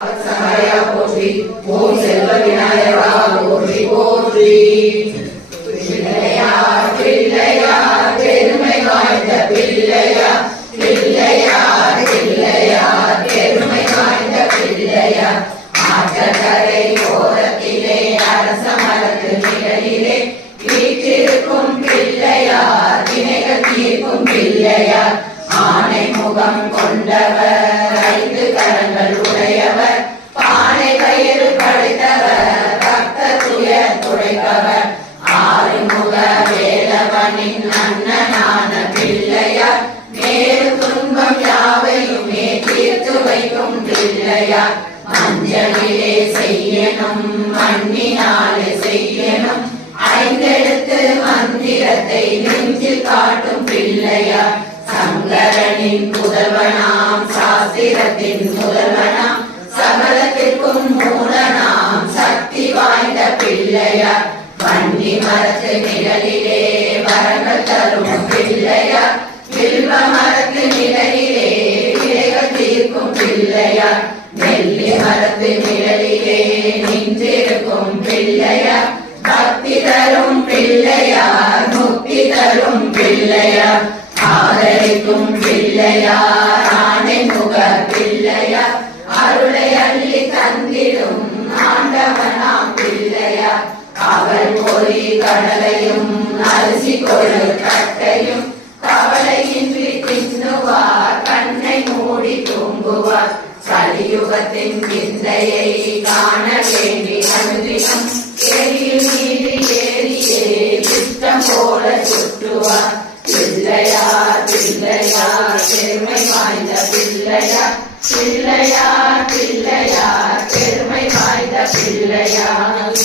சமய போற்றி. ஓம் செல்வ விநாயகா போற்றி போற்றி. பிள்ளையார் பிள்ளையார் பெருமை வாய்ந்த பிள்ளையார் பிள்ளையார் பிள்ளையார் பெருமை வாய்ந்த பிள்ளையார் ஆற்றங்கரை ஓரத்திலே அரச மரத்து நிழலிலே வீற்றிருக்கும் பிள்ளையார் வினைகள் தீர்க்கும் பிள்ளையார் ஆனை முகம் கொண்டவர் ஐந்து கரங்கள் உடையவர் பானை கயிறு படைத்தவர் பக்த துயர் துடைப்பவர் ஆறுமுக வேலவனின் அண்ணனான பிள்ளையார் மேறு துன்பம் யாவையுமே தீர்த்து வைக்கும் பிள்ளையார் மஞ்சளிலே செய்யணும் மண்ணினாலே செய்யணும் ஐந்தெழுத்து மந்திரத்தை நெஞ்சில் காட்டும் பிள்ளையார் சங்கரனின் புதல்வனாம் சாஸ்திரத்தின் முதல்வனாம் சகலத்திற்கும் மூலனாம் சக்தி வாய்ந்த பிள்ளையார் வன்னி மரத்து நிழலிலே வரங்கள் தரும் பிள்ளையார் வில்வ மரத்து நிழலிலே விலைகள் தீர்க்கும் பிள்ளையார் நெல்லி மரத்து நிழலிலே நின்றிருக்கும் பிள்ளையார் பக்தி தரும் பிள்ளையார் முக்தி தரும் பிள்ளையார் ஆதரிக்கும் பிள்ளையார் ஆணை முக பிள்ளையார் அருளை அள்ளி தந்திடும் ஆண்டவனாம் பிள்ளையார் அவள் பொறி கடலையும் அரிசி கொழு கட்டையும் கவலையின்றி தின்னுவார் கண்ணை மூடி தூங்குவார் கலியுகத்தின் விந்தையை காண வேண்டி அனுதினம் ஏரியில் மீறி ஏறியே திட்டம் போல சுற்றுவார் பிள்ளையார் பிள்ளையார் பெருமை வாய்ந்த பிள்ளையார் பிள்ளையார் பிள்ளையார் பெருமை வாய்ந்த பிள்ளையார்